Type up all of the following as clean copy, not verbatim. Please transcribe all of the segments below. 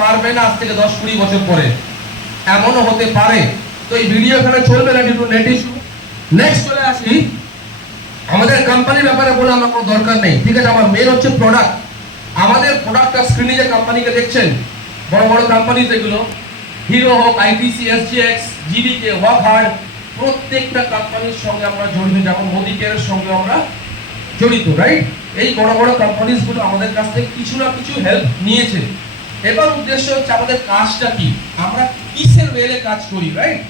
পারবে না আজ থেকে 10-20 বছর পরে, এমনও হতে পারে। তো এই ভিডিও এখানে চলবে না, কিন্তু নেট ইস্যু। নেক্সট চলে আসি, আমাদের কোম্পানির ব্যাপারে বলে আমার কোনো দরকার নেই, ঠিক আছে? আমার মেন হচ্ছে প্রোডাক্ট। আমাদের প্রোডাক্টটা স্ক্রিনে যে কোম্পানিকে দেখছেন, বড় বড় কোম্পানি যেগুলো, হিরো হোক, আইটিসি, এসজিএক্স, জিডিকে, ওয়াকহার্ড, প্রত্যেকটা কোম্পানির সঙ্গে আমরা জড়িত, যেমন মোদি কেয়ারের সঙ্গে আমরা জড়িত, রাইট? এই বড় বড় কোম্পানিজগুলো আমাদের কাছ থেকে কিছু না কিছু হেল্প নিয়েছে। এবার উদ্দেশ্য হচ্ছে আমাদের কাজটা কি, আমরা কিসের ওয়েলে কাজ করি, রাইট?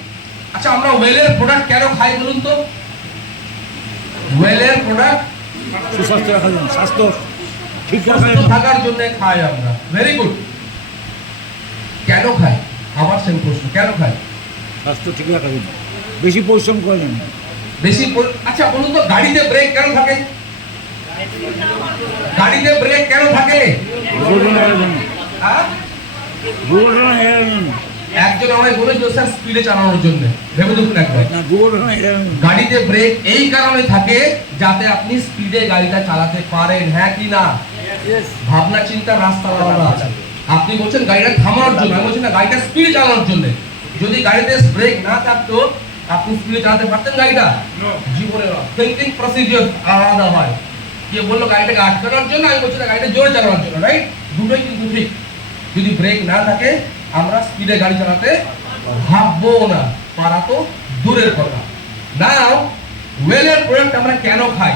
আচ্ছা, আমরা ওয়েলের প্রোডাক্ট কেন খাই বলুন তো? ওয়েলের প্রোডাক্ট সুস্বাস্থ্য রাখার জন্য, স্বাস্থ্য ঠিক সুস্থ থাকার জন্য খাই আমরা। Very good. কেন খাই? আবার সেম প্রশ্ন, কেন খাই? স্বাস্থ্য ঠিক রাখার জন্য, বেশি পরিশ্রম করে জন্য। আচ্ছা বলুন তো, গাড়িতে ব্রেক কেন থাকে? গাড়িতে ব্রেক কেন থাকে? দুর্ঘটনা এড়ানোর জন্য। হ্যাঁ, দুর্ঘটনা এড়ানোর জন্য। একজন আমায় বলেছিল স্যার স্পিডে চালানোর জন্য। ভেবে দেখুন একবার, না, দুর্ঘটনা এড়ানোর জন্য। গাড়িতে ব্রেক এই কারণে থাকে যাতে আপনি স্পিডে গাড়িটা চালাতে পারেন, হ্যাঁ কি না? ভাবনা চিন্তা রাস্তা বানানো আছে। আপনি বলছেন গাড়িটা থামানোর জন্য, আমি বলছি না, গাড়িটা স্পিডে চালানোর জন্য। যদি গাড়িতে ব্রেক না থাকতো, আপনি স্পিডে চালাতে পারতেন গাড়িটা? জীবনে না। থিঙ্কিং প্রসিডিওর আলাদা হয়। কে বললো গাড়িটাকে আটকানোর জন্য, আমি বলছি না গাড়িটা জোরে চালানোর জন্য, রাইট? দুটোই কিন্তু ঠিক। যদি ব্রেক না থাকে আমরা স্পিডে গাড়ি চালাতে ভাববো না, পারা তো দূরের কথা। নাও, ওয়েলের প্রোডাক্ট আমরা কেন খাই?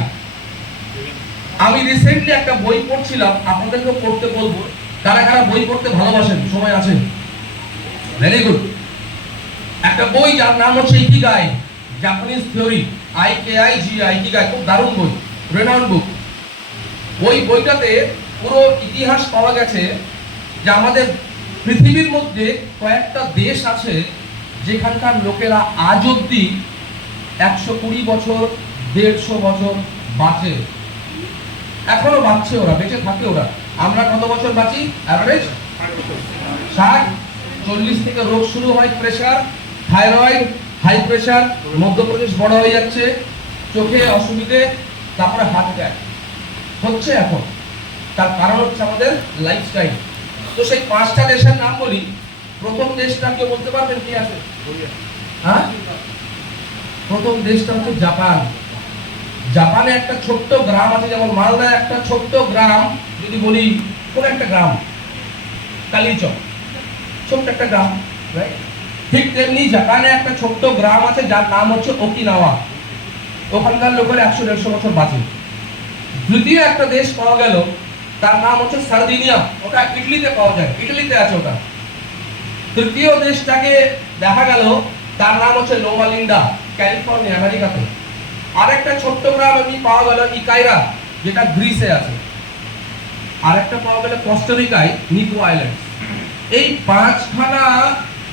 আমি রিসেন্টলি একটা বই পড়ছিলাম, আপনাদেরকে পড়তে বলবো। কারা কারা বই পড়তে ভালোবাসেন? সময় আছে? Very good. একটা বই যার নাম হচ্ছে ikigai, Japanese theory, IKIGI, ikigai. খুব দারুণ বই, রেনাউন্ড বুক। ওই বইটাতে পুরো ইতিহাস পাওয়া গেছে যে আমাদের পৃথিবীর মধ্যে কয়েকটা দেশ আছে যেখানকার লোকেরা আজ অব্দি 120 বছর, 150 বছর বাঁচে। এখনো বাঁচছে ওরা, বেঁচে থাকে ওরা। আমরা কত বছর বাঁচি অ্যাভারেজ? 60। 40 থেকে রোগ শুরু হয়, প্রেসার, থাইরয়েড, হাই প্রেসার, মধ্যপ্রদেশ বড় হয়ে যাচ্ছে, চোখে অসুবিধে, তারপরে হার্ট অ্যাটাক হচ্ছে এখন। তার কারণ হচ্ছে আমাদের লাইফস্টাইল। তো সেই 5টা দেশের নাম বলি। প্রথম দেশটা কেউ বলতে পারবেন কি আছে? হ্যাঁ, প্রথম দেশটা হচ্ছে জাপান। জাপানে একটা ছোট্ট গ্রাম আছে, যেমন মালদায় একটা ছোট্ট গ্রাম, যদি বলি কোন একটা গ্রাম, কালিচক, ছোট্ট একটা গ্রাম, রাইট? ঠিক তেমনি জাপানে একটা ছোট্ট গ্রাম আছে যার নাম হচ্ছে ওকিনাওয়া। ওখানকার লোকের 100-150 বছর বাঁচে। দ্বিতীয় একটা দেশ পাওয়া গেল, তার নাম হচ্ছে সার্দিনিয়া। ওটা ইটালিতে পাওয়া যায়, ইটালিতে আছে ওটা। তৃতীয় দেশটাকে দেখা গেল, তার নাম হচ্ছে লোমা লিন্ডা, ক্যালিফোর্নিয়া, আমেরিকাতে। আরেকটা ছোট্ট গ্রাম এমনি পাওয়া গেল ইকাইরা, যেটা গ্রিসে আছে। আরেকটা পাওয়া গেল কস্টারিকায়, নিকো আইল্যান্ড। এই 5খানা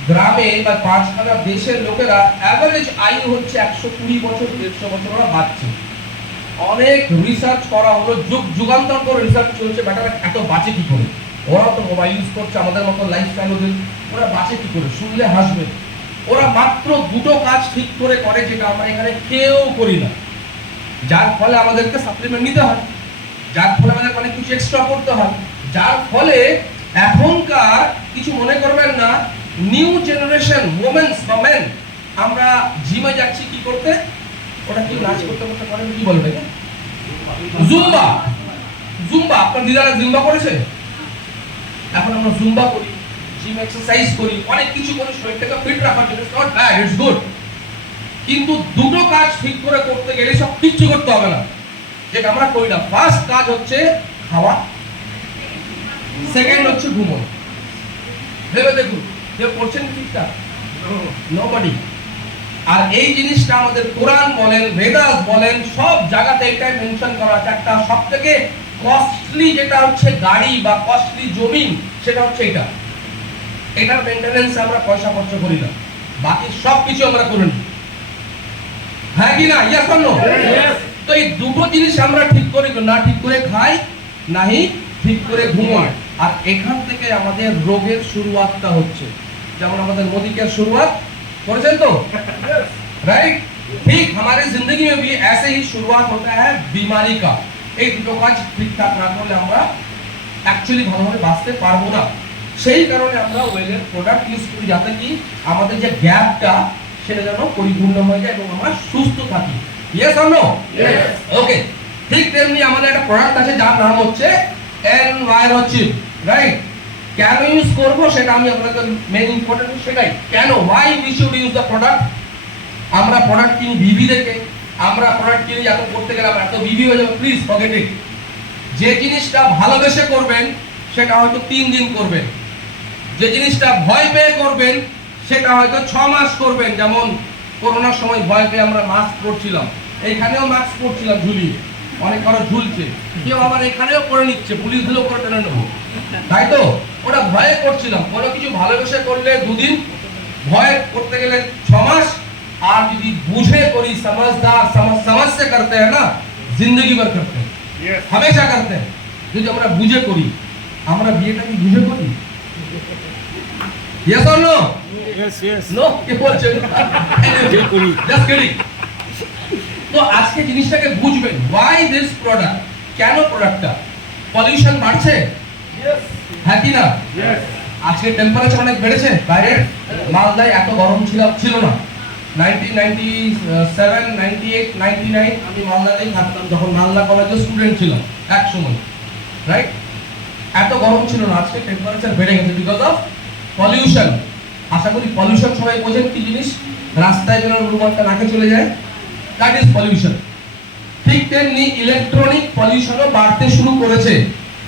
গ্রামে বা 5খানা দেশের লোকেরা অ্যাভারেজ আয়ু হচ্ছে 120 বছর, 150 বছর ওরা বাঁচছে। অনেক রিসার্চ করা হলো, যুগান্তর করে রিসার্চ চলছে, ব্যাটারা এত বাঁচে কি করে? ওরা তো মোবাইল ইউজ করছে, আমাদের মতো লাইফস্টাইল ওদের। ওরা বাঁচে কি করে? শুনলে হাসবে। ওরা মাত্র 2টো কাজ ঠিক করে করে, যেটা আমরা এখানে কেউ করি না। যার ফলে আমাদেরকে সাপ্লিমেন্ট নিতে হয়, যার ফলে আমাদের অনেক কিছু এক্সট্রা করতে হয়, যার ফলে এখনকার কিছু মনে করবেন না, নিউ জেনারেশন ওমেন্স বা মেন, আমরা জিমে যাচ্ছি কি করতে? ওটা কি নাচ করতে করতে করেন, কি বলবে? জুম্বা। জুম্বা, আপনার দিদারা জুম্বা করেছে? এখন আমরা জুম্বা করি, জিম এক্সারসাইজ করি, অনেক কিছু করি শরীরটাকে ফিট রাখার জন্য। It's not bad, it's good. কিন্তু 2টো কাজ ঠিক করে করতে গেলে সব কিচ্ছু করতে হবে না, যেটা আমরা করি না। ফার্স্ট কাজ হচ্ছে খাওয়া, সেকেন্ড হচ্ছে ঘুমোনো। ভেবে দেখুন, কেউ করছেন ঠিকঠাক? নোবডি। আর এই জিনিসটা আমাদের কোরআন বলেন, বেদাস বলেন, সব জায়গাতে এটাই মেনশন করা আছে। একটা সবথেকে কস্টলি যেটা হচ্ছে গাড়ি বা কস্টলি জমিন, সেটা হচ্ছে এটা। এটার মেইনটেনেন্স আমরা পয়সা খরচ করি না, বাকি সব কিছু আমরা করে নিই, হ্যাঁ কি না? Yes or no? তো এই 2টো জিনিস আমরা ঠিক করে না, ঠিক করে খাই, নাহি ঠিক করে ঘুমাই। আর এখান থেকে আমাদের রোগের শুরুয়াতটা হচ্ছে। যেমন আমাদের মোদীকে শুরুয়াত করেছেন তো, राइट? ठीक हमारे जिंदगी में भी ऐसे ही शुरुआत होता है बीमारी का। এই দুটো কাজ ঠিকঠাক না করলে আমরা অ্যাকচুয়ালি ভালোভাবে বাঁচতে পারবো না। সেই কারণে আমরা ওয়েলের প্রোডাক্ট ইউজ করি, যাতে কি আমাদের যে গ্যাপটা সেটা যেন পরিপূর্ণ হয়ে যায় এবং আমরা সুস্থ থাকি। Yes or no? ওকে। ঠিক তেমনি আমাদের একটা প্রোডাক্ট আছে যার নাম হচ্ছে এনভায়রোচিপ, রাইট? কেন ইউজ করবো সেটা আমি আপনাদের মেইন ইম্পর্টেন্ট সেটাই। কেন, why we should use the product? আমরা প্রোডাক্ট কিনি ভিভি দেখে, আমরা প্রোডাক্ট কিনি এত করতে গেলে এত ভিভি হয়ে যাবে। Please forget it. যে জিনিসটা ভালোবেসে করবেন সেটা হয়তো 3 দিন করবেন, যে জিনিসটা ভয় পেয়ে করবেন সেটা হয়তো 6 মাস করবেন। যেমন করোনার সময় ভয় পেয়ে আমরা মাস্ক পরছিলাম, এইখানেও মাস্ক পরছিলাম ঝুলিয়ে, অনেক কারো ঝুলছে, কেউ আবার এখানেও করে নিচ্ছে, পুলিশ গুলো করে টেনে নেবো, তাই তো? ওটা ভয়ে করছিলাম। কোনো কিছু ভালোবেসে করলে 2 দিন, ভয় করতে গেলে 6 মাস, আর যদি বুঝে করি, समझदार समझ से करते हैं ना, जिंदगी भर करते हैं, हमेशा करते हैं। যদি আমরা বুঝে করি, আমরা বিয়েটা কি বুঝে করি? Yes or no? Yes. No, কে বলছেন? করি। Just kidding. তো আজকে জিনিসটাকে বুঝবেন, why this product, কেন প্রোডাক্টটা? পলিউশন বাড়ছে, হ্যাঁ কি না? আজকে টেম্পারেচার অনেক বেড়েছে বাইরে। মালদায় এত গরম ছিল না। 1997, 98, 99 আমি মালদাতেই থাকতাম, যখন মালদা কলেজের স্টুডেন্ট ছিলাম এক সময়, রাইট? এত গরম ছিল না। আজকে টেম্পারেচার বেড়ে গেছে বিকজ অফ পলিউশন। আশা করি পলিউশন সবাই বোঝেন কি জিনিস। রাস্তায় বেরোনোর রুমালটা নাকে চলে যায়, দ্যাট ইজ পলিউশন। ঠিক তেমনি ইলেকট্রনিক পলিউশনও বাড়তে শুরু করেছে,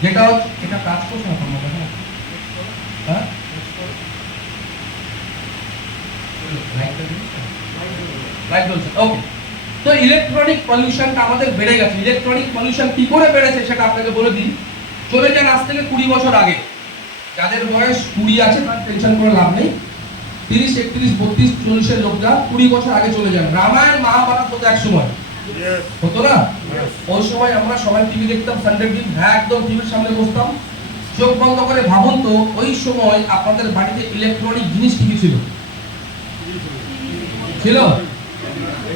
যেটা এটা কাজ করছে না আপনার দেখা, হ্যাঁ? লাইট জ্বলছে, ওকে। তো ইলেকট্রনিক পলিউশনটা আমাদের বেড়ে গেছে। ইলেকট্রনিক পলিউশন কি করে বেড়েছে সেটা আপনাকে বলে দিই। চলে যান আজ থেকে 20 বছর আগে। যাদের বয়স 20 আছে তার টেনশন করে লাভ নেই। 30, 31, 32, 40 এর লোকরা 20 বছর আগে চলে যান। রামায়ণ মহাভারত হতো এক সময়, হতো না? ওই সময় আমরা সবাই টিভি দেখতাম, সানডে দিন, হ্যাঁ একদম টিভির সামনে বসতাম। চোখ বন্ধ করে ভাবুন তো, ওই সময় আপনাদের বাড়িতে ইলেকট্রনিক জিনিস কি ছিল? ছিল?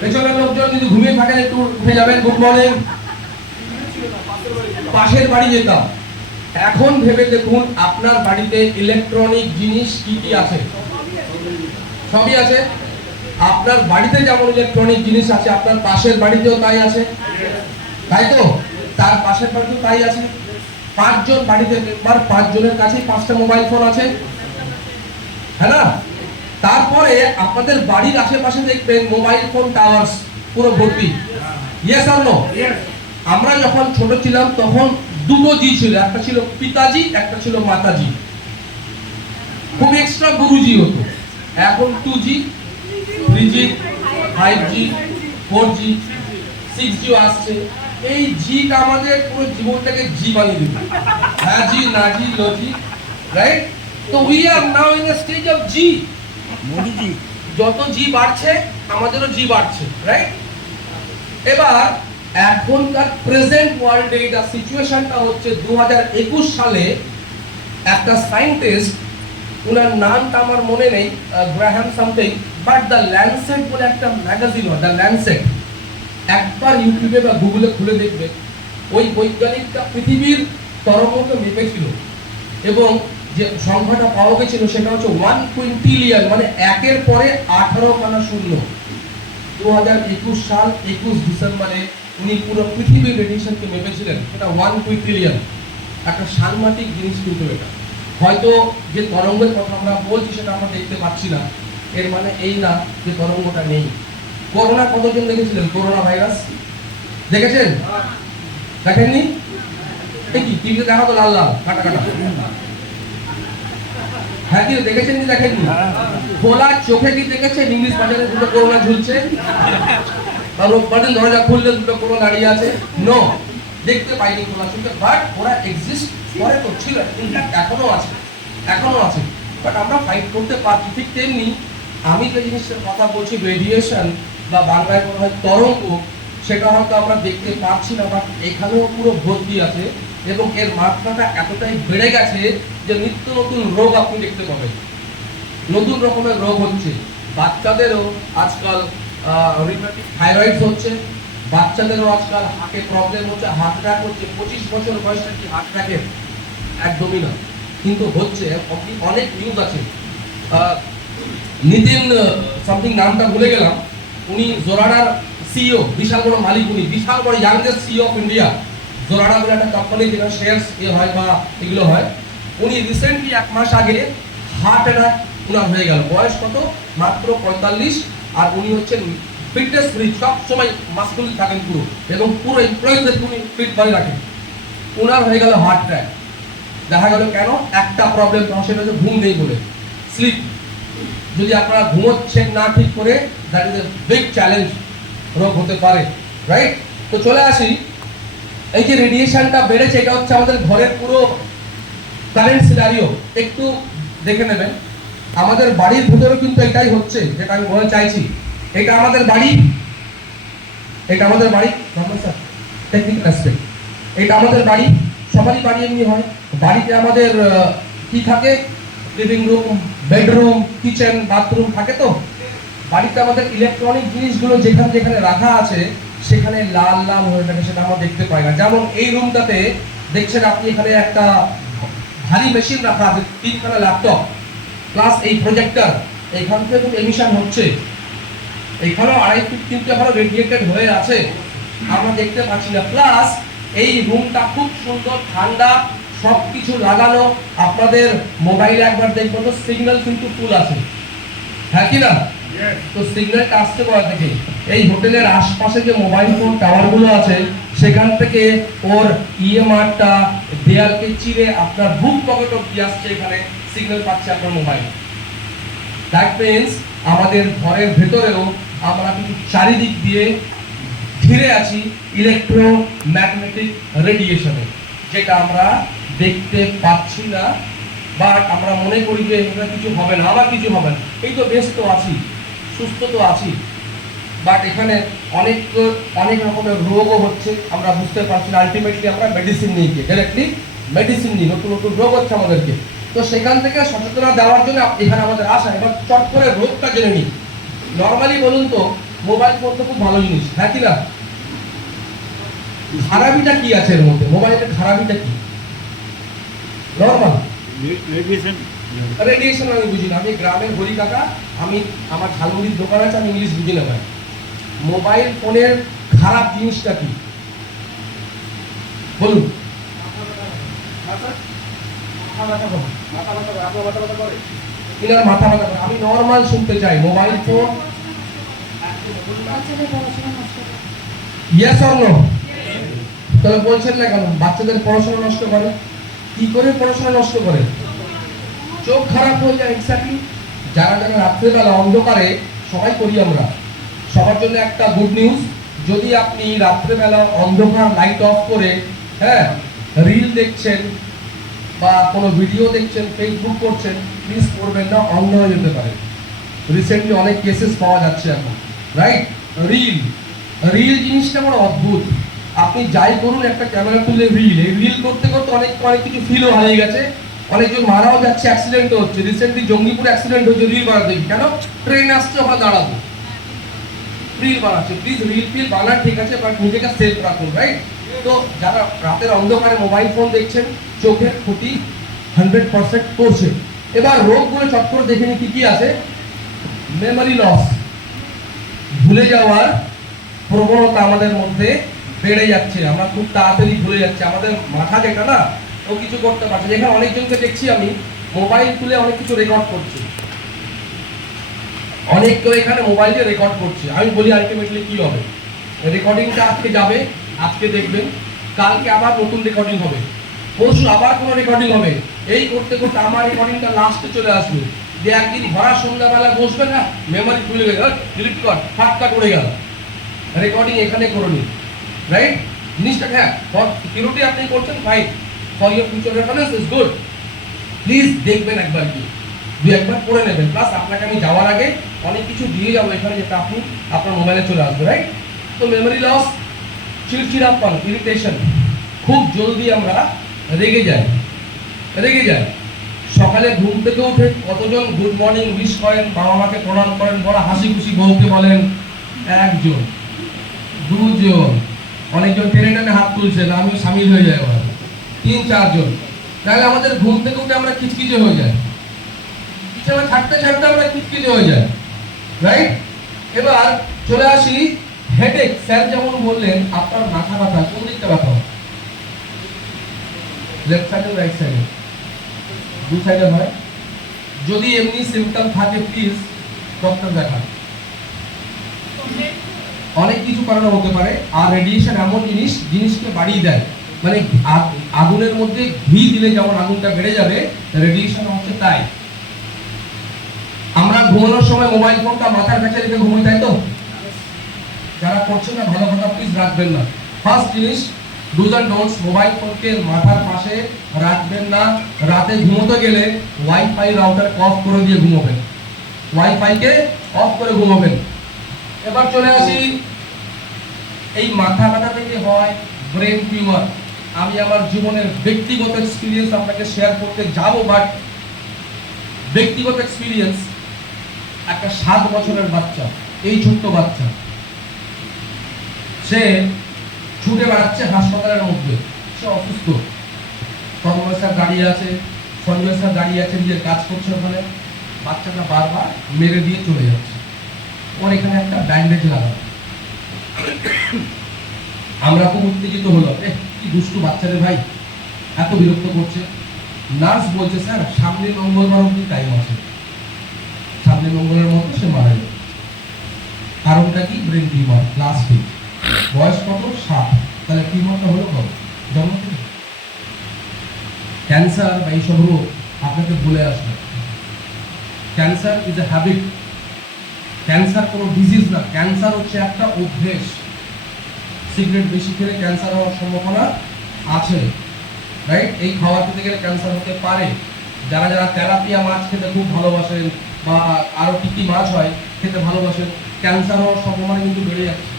পেছনের লোকজন যদি ঘুমিয়ে থাকেন একটু উঠে যাবেন, গুড মর্নিং। পাশের বাড়ি যেতাম। এখন ভেবে দেখুন আপনার বাড়িতে ইলেকট্রনিক জিনিস কি কি আছে? সবই আছে। আপনার বাড়িতে যেমন ইলেকট্রনিক জিনিস আছে, আপনার পাশের বাড়িতেও তাই আছে, তাই তো? তার পাশের বাড়িতেও তাই আছে। 5 জন বাড়িতে মেম্বার, 5 জনের কাছেই 5টা মোবাইল ফোন আছে, হ্যাঁ না? তারপরে আপনাদের বাড়ির আশেপাশে দেখবেন মোবাইল ফোন টাওয়ার্স পুরো ভর্তি। Yes or no? আমরা যখন ছোট ছিলাম তখন 2টো জি ছিল, একটা ছিল পিতাজি, একটা ছিল মাতাজি। খুব এক্সট্রা গুরুজি হতো। এখন 2G, 3G, 5G, 4G, 6G আসছে। এই জিটা আমাদের পুরো জীবনটাকে জি বানিয়ে দিবে। হ্যাঁ জি, না জি, লো জি, রাইট? তো we are now in a stage of জি। মোদিজি, যত জি বাড়ছে আমাদেরও জি বাড়ছে, রাইট? এবার এখনকার প্রেজেন্ট ওয়ার্ল্ডে এটা সিচুয়েশনটা হচ্ছে 2021 সালে একটা সায়েন্টিস্ট, ওনার নামটা আমার মনে নেই, Graham something, but the Landsat বলে একটা ম্যাগাজিন হয়, দ্য ল্যান্ডসেট। একবার ইউটিউবে বা গুগলে খুলে দেখবে, ওই বৈজ্ঞানিকটা পৃথিবীর তরঙ্গকে মেপেছিল এবং যে সংখ্যাটা পাওয়া গেছিল সেটা হচ্ছে 1 কুইন্টিলিয়ন, মানে 1-এর পরে 18 খানা শূন্য। 2021 সাল 21 ডিসেম্বরে উনি পুরো পৃথিবীর রেডিয়েশনকে মেপেছিলেন। এটা 1 কুইন্টিলিয়ন, একটা সাংঘাতিক জিনিস কিন্তু এটা। হয়তো যে তরঙ্গের কথা আমরা বলছি সেটা আমরা দেখতে পাচ্ছি না, এর মানে এই না যে তরঙ্গটা নেই। করোনা কতজন দেখেছিলেন? করোনা ভাইরাস দেখেছেন? দেখেননি? কি টিভিতে দেখা তো লাল লাল কাটা কাটা, হ্যাঁ কি দেখেছেন কি দেখেননি? খোলা চোখে কি দেখেছেন ইংলিশ বাজারে 2টো করোনা ঝুলছে? বাড়ির দরজা খুললে 2টো করোনা দাঁড়িয়ে আছে? নো, দেখতে পাইনি খোলা চোখে, বাট ওরা এক্সিস্ট করে তো ছিল, এখনো আছে, বাট আমরা ফাইট করতে পারছি। ঠিক তেমনি আমি যে জিনিসটার কথা বলছি, রেডিয়েশন বা বাংলায় বলা হয় তরঙ্গ, সেটা হয়তো আমরা দেখতে পাচ্ছি না, বাট এখানেও পুরো ভর্তি আছে এবং এর মাত্রাটা এতটাই বেড়ে গেছে যে নিত্য নতুন রোগ আপনি দেখতে পাবেন। নতুন রকমের রোগ হচ্ছে। বাচ্চাদেরও আজকাল থাইরয়েড হচ্ছে, বাচ্চাদেরও আজকাল হার্টে প্রবলেম হচ্ছে, হার্ট অ্যাটাক হচ্ছে। 25 বছর বয়সটা কি হার্ট অ্যাটাকের? একদমই না। কিন্তু হচ্ছে অনেক নিউজ আছে। নিতিন সামথিং নামটা ভুলে গেলাম, উনি জোরাডার সিইও, বিশাল বড় মালিক, উনি বিশাল বড় ইয়াংগেস্ট সিইও অফ ইন্ডিয়া। জোরাডা বলে একটা কোম্পানি যেখানে শেয়ারস হয় বা এগুলো হয়। উনি রিসেন্টলি 1 মাস আগে হার্ট অ্যাটাক উনার হয়ে গেল। বয়স কত? মাত্র 45। আর উনি হচ্ছেন ফিটনেস ফ্রি, সব সময় মাসকুল থাকেন পুরো, এবং পুরো এমপ্লয়িজদের উনি ফিট করে রাখেন। উনার হয়ে গেল হার্ট অ্যাটাক। দেখা গেল কেন? একটা প্রবলেম, সেটা হচ্ছে ঘুম নেই বলে, স্লিপ। যদি আপনারা ঘুমোচ্ছেন না ঠিক করে, that is a big challenge, রোগ হতে পারে, রাইট? তো চলে আসি, এই যে রেডিয়েশনটা বেড়েছে, এটা হচ্ছে আমাদের ঘরের পুরো কারেন্ট সিনারিও। একটু দেখে নেবেন, আমাদের বাড়ির ভিতরে কিন্তু এটাই হচ্ছে, যেটা আমি বলতে চাইছি। এটা আমাদের বাড়ি, এটা আমাদের বাড়ি, স্যার টেকনিক্যাল অ্যাসপেক্ট। এটা আমাদের বাড়ি, সবারই বাড়ি এমনি হয়। বাড়িতে আমাদের কি থাকে? Living room, bedroom, kitchen, bathroom থাকে। তো বাড়িতে আমাদের ইলেকট্রনিক জিনিসগুলো যেখানে যেখানে রাখা আছে সেখানে লাল লাল হয়ে থাকে, সেটা আমরা দেখতে পাই না। যেমন এই রুমটাতে দেখছেন আপনি, এখানে একটা ভারী মেশিন রাখা আছে, 3খানা ল্যাপটপ প্লাস এই প্রজেক্টর, এইখান থেকে কিন্তু এমিশন হচ্ছে। এইখানেও 2.5 ফিট 3টে ভালো রেডিয়েটেড হয়ে আছে, আমরা দেখতে পাচ্ছি না। প্লাস এই রুমটা খুব সুন্দর ঠান্ডা, সব কিছু লাগানো। আপনাদের মোবাইলে একবার দেখবেন তো সিগন্যাল কিন্তু ফুল আছে, হ্যাঁ কি না? তো সিগন্যালটা আসতে কোথা থেকে? এই হোটেলের আশপাশে যে মোবাইল ফোন টাওয়ারগুলো আছে সেখান থেকে ওর ইএমআরটা দেয়ালকে চিরে আপনার বুক পকেট অব্দি আসছে, এখানে সিগন্যাল পাচ্ছে আপনার মোবাইল। দ্যাট মিন্স আমাদের ঘরের ভেতরেও আমরা কিন্তু চারিদিক দিয়ে ঘিরে আছি ইলেকট্রোম্যাগনেটিক রেডিয়েশনে, যেটা আমরা দেখতে পাচ্ছি না, বাট আমরা মনে করি যে এটা কিছু হবে না, আবার কিছু হবে না, এই তো বেশ তো আছি, সুস্থ তো আছি। বাট এখানে অনেক অনেক রকমের রোগও হচ্ছে, আমরা বুঝতে পারছি না। আলটিমেটলি আমরা মেডিসিন নিয়ে গিয়ে ডাইরেক্টলি মেডিসিন নিই, নতুন নতুন রোগ হচ্ছে আমাদেরকে। তো সেখান থেকে সচেতনতা দেওয়ার জন্য এখানে আমাদের আসা। এবার চট করে রোগটা জেনে নিই। নর্মালি বলুন তো, মোবাইল ফোন তো খুব ভালো জিনিস, হ্যাঁ কি না? খারাপিটা কি আছে এর মধ্যে? মোবাইলের খারাপিটা কি? নর্মাল রেডিয়েশন আমি বুঝি না। আমি গ্রামের হরি কাকা, আমি আমার ঝালমুড়ির দোকান আছে, আমি ইংলিশ বুঝি না ভাই। মোবাইল ফোনের খারাপ জিনিসটা কি বলুন? মাথা ব্যথা করে, আমি নর্মাল শুনতে চাই। Mobile phone yes or no? তবে বলছেন না কেন? বাচ্চাদের পড়াশোনা নষ্ট করে। কি করে পড়াশোনা নষ্ট করে? চোখ খারাপ হয়ে যায়। এক্স্যাক্টলি। যারা যারা রাত্রেবেলা অন্ধকারে, সবাই করি আমরা, সবার জন্য একটা গুড নিউজ। যদি আপনি রাত্রেবেলা অন্ধকার লাইট অফ করে রিল দেখছেন বা কোনো ভিডিও দেখছেন, ফেসবুক করছেন, প্লিজ করবেন না, অন্ধ হয়ে যেতে পারে। রিসেন্টলি অনেক কেসেস পাওয়া যাচ্ছে এখন, রাইট? রিল রিল জিনিসটা বড় অদ্ভুত। আপনি যাই করুন, একটা ক্যামেরা তুলে রিল, এই রিল করতে করতে অনেক কিছু ফিলও হারিয়ে গেছে। অনেকজন মারাও যাচ্ছে, অ্যাক্সিডেন্টও হচ্ছে। রিসেন্টলি জঙ্গিপুর অ্যাক্সিডেন্ট হচ্ছে রিল বানাতে। কেন? ট্রেন আসছে, ওখানে দাঁড়াবো, রিল বানাচ্ছে। প্লিজ রিল ফিল বানান ঠিক আছে, বাট নিজেকে সেফ রাখুন, রাইট? তো যারা রাতের অন্ধকারে মোবাইল ফোন দেখছেন, চোখের ক্ষতি 100% করছে। এবার রোগগুলো চট করে দেখে নি কি কি আছে। মেমোরি লস, ভুলে যাওয়ার প্রবণতা আমাদের মধ্যে বেড়ে যাচ্ছে। আমরা খুব তাড়াতাড়ি ভুলে যাচ্ছি। আমাদের মাথা যেটা না, ও কিছু করতে পারছে। যেখানে অনেকজনকে দেখছি আমি মোবাইল তুলে অনেক কিছু রেকর্ড করছে, অনেক কেউ এখানে মোবাইল দিয়ে রেকর্ড করছে। আমি বলি আলটিমেটলি কি হবে? রেকর্ডিংটা আজকে যাবে, আজকে দেখবেন, কালকে আবার নতুন রেকর্ডিং হবে, পরশু আবার কোনো রেকর্ডিং হবে। এই করতে করতে আমার রেকর্ডিংটা লাস্টে চলে আসবে। যে একদিন ভরা সন্ধ্যাবেলা বসবে না, মেমোরি খুলে গেল, ডিলিট কর, ফাটকা করে গেল, রেকর্ডিং এখানে করুন, রাইট? জিনিসটা হ্যাঁ, ফর সিকিউরিটি আপনি করছেন, fine, for your future reference is good. Please দেখবেন একবার, কি দু একবার পড়ে নেবেন। প্লাস আপনাকে আমি যাওয়ার আগে অনেক কিছু দিয়ে যাবো এখানে, যেটা আপনি আপনার মোবাইলে চলে আসবে, রাইট? তো মেমোরি লস, চিড়চিড়াপন, ইরিটেশন, খুব জলদি আমরা রেগে যাই। সকালে ঘুম থেকে উঠে কতজন গুড মর্নিং উইশ করেন, বাবা মাকে প্রণাম করেন, বড় হাসি খুশি বউকে বলেন? একজন, দুজন, অনেকজন টেনে টেনে হাত তুলছেন, আমি সামিল হয়ে যাই। 3-4 জন। নাহলে আমাদের ঘুম থেকে উঠে আমরা খিচখিচে হয়ে যায়, বিছানা ছাড়তে ছাড়তে আমরা খিচখিচে হয়ে যায়, রাইট? এবার চলে আসি হেডেক। স্যার যেমন বললেন আপনার মাথা ব্যথা কোন দিকটা ব্যথা হয়? লেফট সাইডে, রাইট সাইডে? দু সাইডে হয়। যদি এমনি সিম্পটম থাকে প্লিজ ডক্টর দেখান। অনেক কিছু কারণে হতে পারে। আর রেডিয়েশন এমন জিনিসকে বাড়িয়ে দেয়, মানে আগুনের মধ্যে ঘি দিলে যেমন আগুনটা বেড়ে যাবে, রেডিয়েশন হচ্ছে তাই। আমরা ঘুমানোর সময় মোবাইল ফোনটা মাথার কাছে রেখে ঘুমাই, তাই তো? যারা করছেন না ভালো কথা প্লিজ রাখবেন না। ফার্স্ট জিনিস, ডুজ এন্ড ডোন্টস, মোবাইল ফোনকে মাথার পাশে রাখবেন না। রাতে ঘুমোতে গেলে ওয়াইফাই রাউটার অফ করে দিয়ে ঘুমাবেন, ওয়াইফাইকে অফ করে ঘুমাবেন। এবার চলে আসি, এই মাথা ব্যথা থেকে হয় ব্রেন টিউমার। আমি আমার জীবনের ব্যক্তিগত এক্সপিরিয়েন্স আপনাকে শেয়ার করতে যাব, বাট ব্যক্তিগত এক্সপিরিয়েন্স, একটা 7 বছরের বাচ্চা, এই ছোট্ট বাচ্চা, সে ছুটে বেড়াচ্ছে হাসপাতালের মধ্যে, সে অসুস্থ। তন্ময় স্যার দাঁড়িয়ে আছে, সঞ্জয় স্যার দাঁড়িয়ে আছে, নিজের কাজ করছে ওখানে। বাচ্চাটা বারবার মেরে দিয়ে চলে যাচ্ছে, ওর এখানে একটা ব্যান্ডেজ লাগানো। আমরা খুব উত্তেজিত হলো, কি দুষ্টু বাচ্চারে ভাই, এত বিরক্ত করছে। নার্স বলছে স্যার সামনে মঙ্গলবার অবধি টাইম আছে, সামনে মঙ্গলের মধ্যে সে মারা যাবে। কারণটা কি? Brain tumour, last stage. বয়স কত? 7। তাহলে টিউমারটা হলো কত? জন্ম থেকে। ক্যান্সার বা এইসব রোগ আপনাকে বলে আসবে, cancer is a habit. Cancer কোনো ডিজিজ না, ক্যান্সার হচ্ছে একটা অভ্যেস। সিগারেট বেশি খেলে ক্যান্সার হওয়ার সম্ভাবনা আছে, রাইট? এই খাবার খেতে গেলে ক্যান্সার হতে পারে। যারা যারা তেলাপিয়া মাছ খেতে খুব ভালোবাসেন বা আরো কি কি মাছ হয় খেতে ভালোবাসেন, ক্যান্সার হওয়ার সম্ভাবনা কিন্তু বেড়ে যাচ্ছে।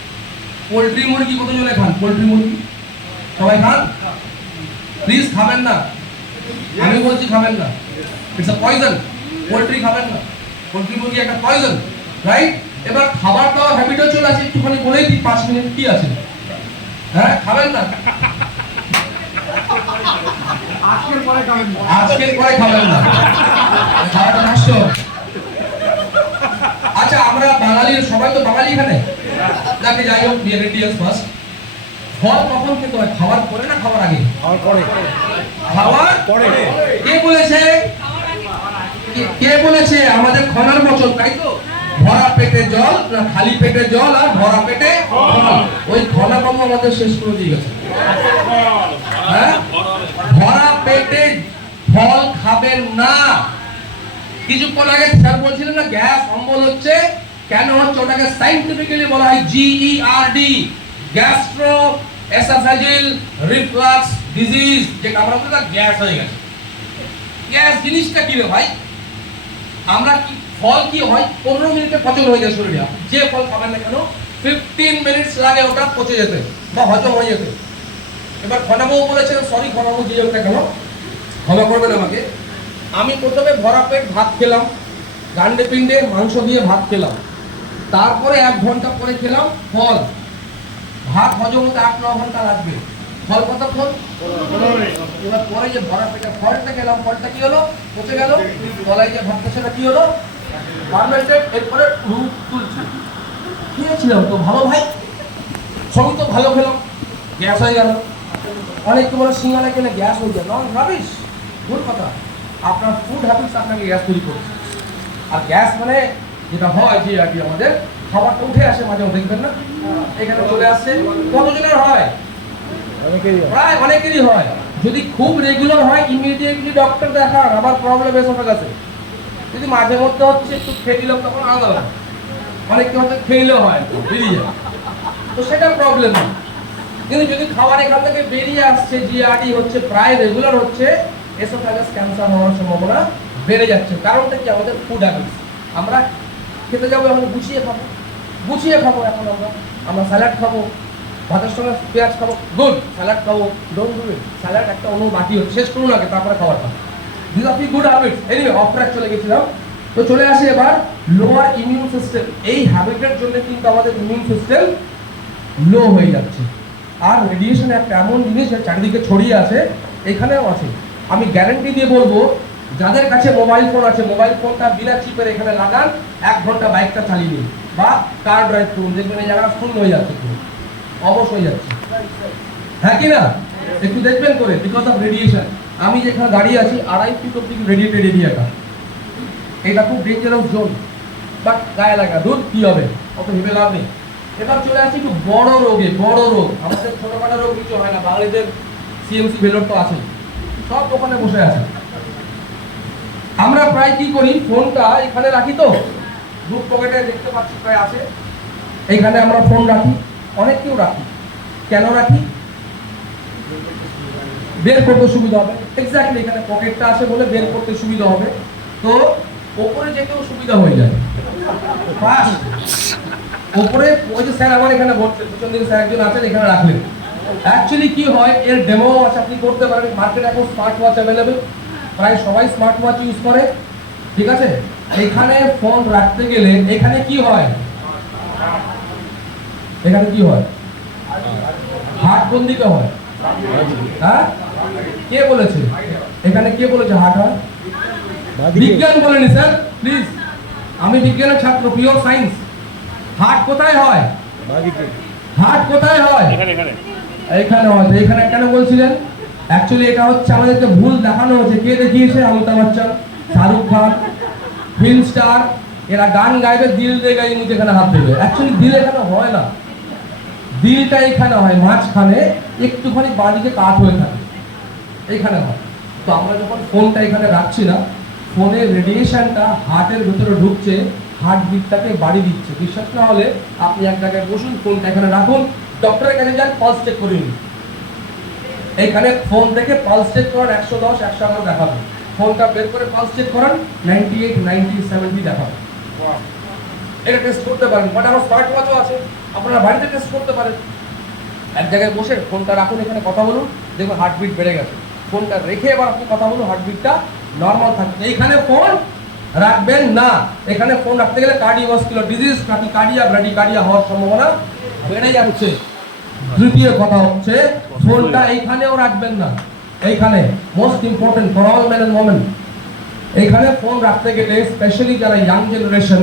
পোলট্রি মুরগি কতজনে খান? পোলট্রি মুরগি সবাই খান? প্লিজ খাবেন না, আমি বলছি খাবেন না, ইটস আ পয়জন। পোলট্রি খাবেন না, পোলট্রি মুরগি একটা পয়জন, রাইট? এবার খাবার দাওয়ার হ্যাবিটও চলে আছে, একটুখানি বলেই দিই 5 মিনিট কি আছে। হ্যাঁ, খাবেন না, আজকের পরে খাবেন না, খাওয়াটা নষ্ট। আচ্ছা, আমরা বাঙালির সবাই তো বাঙালি এখানে, যাকে যাই হোক রিলেটিভস ফার্স্ট। ফল কখন খেতে হয়? খাওয়ার পরে না খাওয়ার আগে? খাওয়ার পরে। কে বলেছে? কে বলেছে? আমাদের খনার বচন, তাই তো? ভরা পেটে জল না খালি পেটে জল, আর ভরা পেটে ফল। ওই খনা বাবু আমাদের শেষ করে দিয়ে গেছে। হ্যাঁ, ভরা পেটে ফল খাবেন না। কিছুক্ষণ আগে স্যার বলছিলেন না গ্যাস অম্বল হচ্ছে, কেন হচ্ছে? ওটাকে সাইন্টিফিক্যালি বলা হয় GERD, gastro oesophageal reflux disease, যেটা আমরা বলি গ্যাস হয়ে গেছে। গ্যাস জিনিসটা কি রে ভাই? আমরা কি ফল কি হয় 15 মিনিটে পচন হয়ে যায় শরীরে। যে ফল খাবেন না কেন 15 মিনিটস লাগে ওটা পচে যেতে বা হজম হয়ে যেতে। এবার খনাবাবু বলেছেন, সরি খনাবাবু যে হোক না কেন ক্ষমা করবেন আমাকে, আমি প্রথমে ভরা পেট ভাত খেলাম, গান্ডে পিন্ডে মাংস দিয়ে ভাত খেলাম, তারপরে 1 ঘন্টা পরে খেলাম ফল। ভাত হজম হতে 8-9 ঘন্টা লাগবে, ফল কতক্ষণ? 15 মিনিট। এবার পরে যে ভরা পেটে ফলটা খেলাম, ফলটা কি হলো? পচে গেল। গলায় যে ভাতটা সেটা কি হলো? ফার্মেন্টেড। এরপরে রূপ তুলছে। খেয়েছিলাম তো ভালো ভাই, সবই তো ভালো খেলাম, গ্যাস হয়ে গেল। অনেক তোমার সিঙ্গারা খেলে গ্যাস হয়ে যায়, নন রাবিশ, ভুল কথা। আপনার ফুড হ্যাবিটস আপনাকে গ্যাস তৈরি করছে। আর গ্যাস মানে যেটা হয় যে আর কি আমাদের খাবারটা উঠে আসে মাঝে, দেখবেন না এখানে চলে আসছে। কতজনের হয়? প্রায় অনেকেরই হয়। যদি খুব রেগুলার হয় ইমিডিয়েটলি ডক্টর দেখান, আবার প্রবলেম এসে গেছে। যদি মাঝে মধ্যে হচ্ছে একটু খেয়ে দিলাম তখন আলাদা লাগে, অনেকে হয়তো খেলেও হয় বেরিয়ে যায়, তো সেটা প্রবলেম না। কিন্তু যদি খাবার এখান থেকে বেরিয়ে আসছে, জিআরডি হচ্ছে, প্রায় রেগুলার হচ্ছে, এসোফেগাস ক্যান্সার হওয়ার সম্ভাবনা বেড়ে যাচ্ছে। কারণটা কি? আমাদের ফুড হ্যাবিটস। আমরা খেতে যাবো, এখন গুছিয়ে খাবো, এখন আমরা স্যালাড খাবো, ভাতের সঙ্গে পেঁয়াজ খাবো, গুড। স্যালাড খাবো, ডোন্ট ডু ইট। স্যালাড একটা অন্য বাকি হচ্ছে, শেষ করুন আগে, তারপরে খাবার খাবো। This are good habits. Anyway, off track চলে গেছিলাম। তো চলে আসি এবার লোয়ার ইমিউন সিস্টেম। এই হ্যাবিটের জন্য কিন্তু আমাদের ইমিউন সিস্টেম লো হয়ে যাচ্ছে। আর রেডিয়েশন একটা এমন জিনিস যা চারিদিকে ছড়িয়ে আছে, এখানেও আছে। আমি গ্যারান্টি দিয়ে বলবো, যাদের কাছে মোবাইল ফোন আছে, মোবাইল ফোনটা বিনা চিপের এখানে লাগান, 1 ঘন্টা বাইকটা চালিয়ে নিন বা কার ড্রাইভ করুন, দেখবেন এই জায়গাটা শূন্য হয়ে যাচ্ছে, পুরো অবশ হয়ে যাচ্ছে। হ্যাঁ কি না? একটু দেখবেন করে, বিকজ অফ রেডিয়েশন। আমি যেখানে দাঁড়িয়ে আছি 2.5 ফিট অব্দি রেডিয়েটেড এরিয়াটা, এটা খুব ডেঞ্জারাস জোন, বাট গায়ে লাগা দূর কি হবে, অত ভেবে লাভ নেই। এবার চলে আসি একটু বড় রোগে। বড় রোগ, আমাদের ছোটখাটো রোগ কিছু হয় না, বাঙালিদের সিএমসি ভেলোর তো আছে, সব দোকানে বসে আছে। আমরা প্রায় কি করি, ফোনটা এখানে রাখি, তো বুক পকেটে দেখতে পাচ্ছি প্রায় আছে, এইখানে আমরা ফোন রাখি, অনেক কেউ রাখি। কেন রাখি? বের করতে সুবিধা হবে। এক্স্যাক্টলি, এখানে পকেটটা আছে বলে বের করতে সুবিধা হবে, তো ওপরে যেতেও সুবিধা হয়ে যায়। ফার্স্ট ওপরে ওই যে স্যার আমার এখানে বসছেন, পিছন দিকে স্যার একজন আছেন, এখানে রাখলেন। অ্যাকচুয়ালি কি হয়, এর ডেমো আছে, আপনি করতে পারেন। মার্কেটে এখন স্মার্ট ওয়াচ অ্যাভেলেবেল, প্রায় সবাই স্মার্ট ওয়াচ ইউজ করে, ঠিক আছে? এখানে ফোন রাখতে গেলে এখানে কি হয়, এখানে কি হয়, হার্ট কোন দিকে হয়? হ্যাঁ, কে বলেছে? এখানে কে বলেছে হার্ট হয়? বিজ্ঞান বলেনি স্যার, প্লিজ। আমি বিজ্ঞানের ছাত্র, পিওর সায়েন্স। হার্ট কোথায় হয়? হার্ট কোথায় হয়? এখানে হয়। তো এখানে কেন বলছিলেন? অ্যাকচুয়ালি এটা হচ্ছে আমাদেরকে ভুল দেখানো হয়েছে। কে দেখিয়েছে? অমিতাভ বচ্চন, শাহরুখ খান, ফিল্ম স্টার, এরা গান গাইবে, দিল দে গাই মুঝে এখানে হাত দেবে। অ্যাকচুয়ালি দিল এখানে হয় না, দিলটা এখানে হয়, মাঝখানে একটুখানি বাঁদিকে কাট হয়ে থাকে, এইখানে হয়। তো আমরা যখন ফোনটা এখানে রাখছি না, ফোনের রেডিয়েশনটা হার্টের ভেতরে ঢুকছে, হার্ট বিটটাকে বাড়ি দিচ্ছে। বিশ্বাস না হলে আপনি এক জায়গায় বসুন, ফোনটা এখানে রাখুন, ডক্টরের কাছে যান, পালস চেক করে নিন। এইখানে ফোন থেকে পালস চেক করান, 110 111 দেখাবে। ফোনটা বের করে পালস চেক করান, 98 90 70 দেখাবে। এটা টেস্ট করতে পারেন। বাট আমার স্মার্ট ওয়াচও আছে, আপনারা বাড়িতে টেস্ট করতে পারেন। এক জায়গায় বসে ফোনটা রাখুন, এখানে কথা বলুন, দেখুন হার্টবিট বেড়ে গেছে। ফোনটা রেখে এবার আপনি কথা বলুন, হার্টবিটটা নর্মাল থাকবে। এইখানে ফোন রাখবেন না। এখানে ফোন রাখতে গেলে কার্ডিওভাস্কুলার ডিজিজ, ব্র্যাডিকার্ডিয়া হওয়ার সম্ভাবনা বেড়ে যাচ্ছে। তৃতীয় কথা হচ্ছে, ফোনটা এইখানেও রাখবেন না। এইখানে most important for all men and women, এইখানে ফোন রাখতে গেলে স্পেশালি যারা ইয়াং জেনারেশন,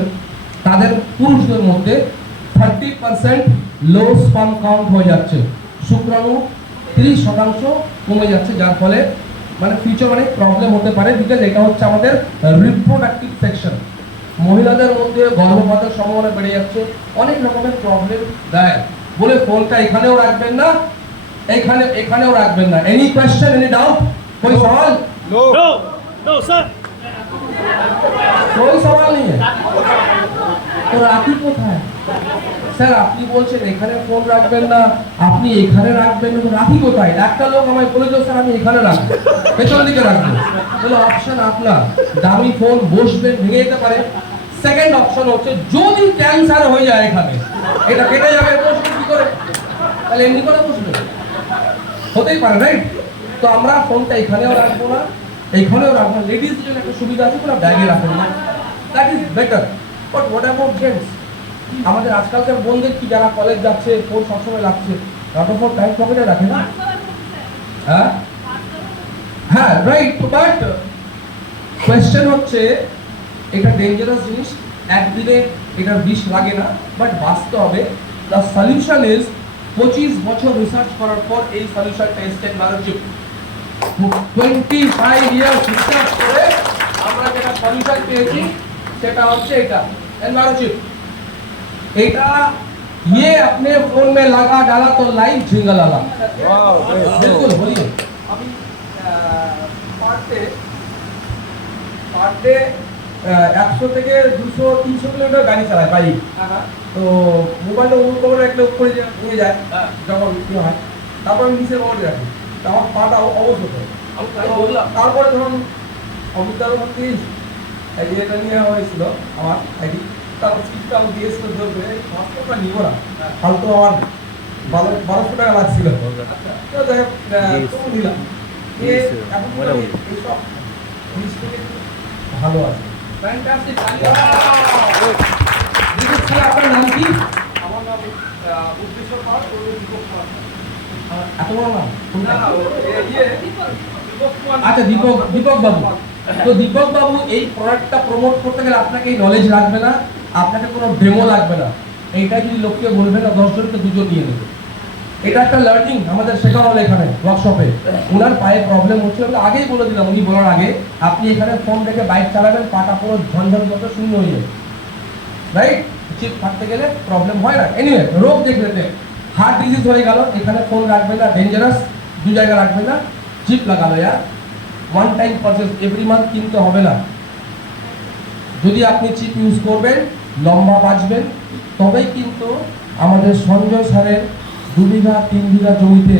তাদের পুরুষদের মধ্যে 30% লো স্পার্ম কাউন্ট হয়ে যাচ্ছে, শুক্রাণু 30% কমে যাচ্ছে, যার ফলে মানে ফিউচার অনেক প্রবলেম হতে পারে। বিকজ এটা হচ্ছে আমাদের রিপ্রোডাক্টিভ সেকশন। মহিলাদের মধ্যে গর্ভপাতের সম্ভাবনা বেড়ে যাচ্ছে, অনেক রকমের প্রবলেম দেয় বলে ফোনটা এখানেও রাখবেন না, এখানেও রাখবেন না। এনি কোয়েশ্চেন, এনি ডাউট, कोई सवाल? No sir. कोई सवाल नहीं है। তো রাখি কোথায়? স্যার আপনি বলছেন এখানে ফোন রাখবেন না, আপনি এখানে রাখবেন না, তো রাখি কোথায়? একটা লোক আমায় বলেছিল স্যার আমি এখানে রাখবো, পেছন দিকে রাখবো। বলে অপশন আপনার, দামি ফোন বসবেন, ভেঙে যেতে পারে। সেকেন্ড অপশন হচ্ছে যদি ক্যান্সার হয়ে যায় এখানে, এটা কেটে যাবে, বসবেন কি করে? তাহলে এমনি করে বসবেন, হতেই পারে, রাইট? তো আমরা ফোনটা এখানেও রাখবো না, এইখানেও রাখবো না। লেডিসদের জন্য একটা সুবিধা আছে, পুরো ব্যাগে রাখবেন না, that is better. But what about gents? আমাদের আজকালকার বোনদের কি, যারা কলেজ যাচ্ছে, ফোন সবসময় লাগছে, রাখো ফোন ব্যাগ পকেটে রাখে না? হ্যাঁ হ্যাঁ, রাইট। বাট কোয়েশ্চেন হচ্ছে, এটা ডেঞ্জারাস জিনিস, একদিনে এটার বিষ লাগে না, বাট বাস্তবে দ্য সলিউশন ইজ 25 বছর রিসার্চ করার পর এই সলিউশনটা এসছে এনভায়রনচিপ। 25 ইয়ার্স রিসার্চ করে আমরা যেটা সলিউশন পেয়েছি সেটা হচ্ছে এটা एनवायरनचिप। এটা ये अपने फोन में लगा डाला तो लाइव जिंगल आला। बिल्कुल बोलिए। अभी पर डे 100 থেকে 200 300 কিলোমিটার গাড়ি চালায় বাইক। তো মোবাইলটা অন করে রাখলে উপরে উড়ে যায় যখন কি হয়, তারপর আমি নিচে মোড় রাখি, আমার পাটা অবশ হতো। তারপরে ধরুন অমিতাভ বচ্চন আইডিয়াটা নিয়ে হয়েছিল আমার আইডি, তারপর সিস্টেম দিয়েছিল ধরবে 500 টাকা নিব না, ফালতু আমার 1200 টাকা লাগছিল। তো যাই হোক তখন দিলাম, এখন এইসব জিনিস থেকে ভালো আছে। ফ্যান্টাস্টিক। আপনার নাম কি? আমার নাম বুদ্ধেশ্বর পাল, দীপক পাল। এত বড় নাম? আচ্ছা দীপক বাবু, তো দীপক বাবু এই প্রোডাক্টটা প্রমোট করতে গেলে আপনাকে এই নলেজ লাগবে না, আপনাকে কোনো ডেমো লাগবে না। এইটা যদি লোককে বলবেন না 10 জনকে 2 জন নিয়ে নেবে। এটা একটা লার্নিং আমাদের শেখা হলো এখানে ওয়ার্কশপে। ওনার পায়ে প্রবলেম হচ্ছিল, আমি আগেই বলে দিলাম, উনি বলার আগে আপনি এখানে ফোন রেখে বাইক চালাবেন, পাটা পুরো ঝনঝন করতে শূন্য হয়ে যাবে, রাইট? চিপ থাকতে গেলে প্রবলেম হয় না। এনিওয়ে, রোগ দেখলেন, হার্ট ডিজিজ হয়ে গেল, এখানে ফোন রাখবেন না, ডেঞ্জারাস, 2 জায়গায় রাখবেন না, চিপ লাগালো ইয়ার। 1 টাইম পারচেজ, এভরি মান্থ কিনতে হবে না। যদি আপনি চিপ ইউজ করবেন, লম্বা বাঁচবেন, তবেই কিন্তু আমাদের সঞ্জয় স্যারের 2 বিঘা 3 বিঘা জমিতে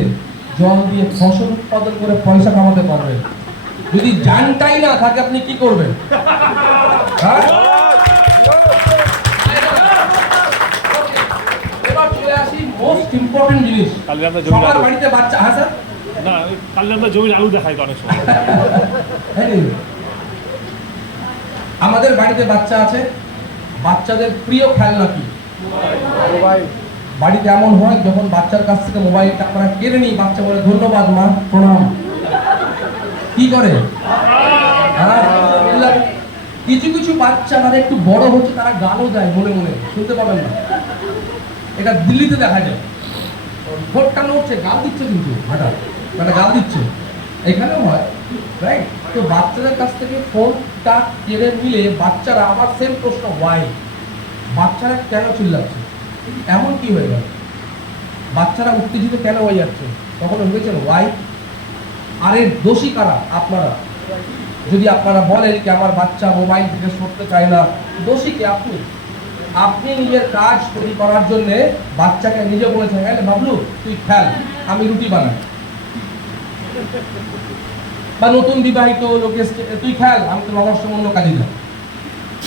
জল দিয়ে ফসল উৎপাদন করে পয়সা কামাতে পারবেন। যদি জানটাই না থাকে আপনি কি করবেন? হ্যাঁ? এবার চলে আসি মোস্ট ইম্পর্টেন্ট জিনিস। কালকে আমরা জমির সবার আলু বাড়িতে বাচ্চা, হ্যাঁ স্যার? না কালকে আমরা জমির আলু দেখাই তো অনেক সময়। হ্যাঁ, আমাদের বাড়িতে বাচ্চা আছে, বাচ্চাদের প্রিয় খেলনা কি? বাড়িতে এমন হয় যখন বাচ্চার কাছ থেকে মোবাইলটা আমরা কেড়ে নিই, বাচ্চা বলে ধন্যবাদ মা, প্রণাম। কি করে? হ্যাঁ, কিছু কিছু বাচ্চা তারা একটু বড় হচ্ছে, তারা গালও দেয় মনে মনে, শুনতে পাবেন না। এটা দিল্লিতে দেখা যায়, ভোটটা নড়ছে, গাল দিচ্ছে, কিন্তু হঠাৎ মানে গাল দিচ্ছে, এখানেও হয়, রাইট? তো বাচ্চাদের কাছ থেকে ফোনটা কেড়ে নিলে বাচ্চারা আবার সেম প্রশ্ন, ওয়াই? বাচ্চারা কেন চিল্লাচ্ছে? এমন কি হয়ে গেল? বাচ্চারা উত্তেজিত কেন হয়ে যাচ্ছে? কখনো ভেবেছেন ওয়াই? আর এর দোষী কারা? আপনারা। যদি আপনারা বলেন কি আমার বাচ্চা মোবাইল থেকে সরতে চায় না, দোষী কে? আপনি। আপনি নিজের কাজ তৈরি করার জন্য বাচ্চাকে নিজে বলেছেন, হ্যাঁ বাবলু তুই খেল, আমি রুটি বানাই। বা নতুন বিবাহিত লোকে তুই খেল, আমি তো রহস্য অন্য কাজে যাই।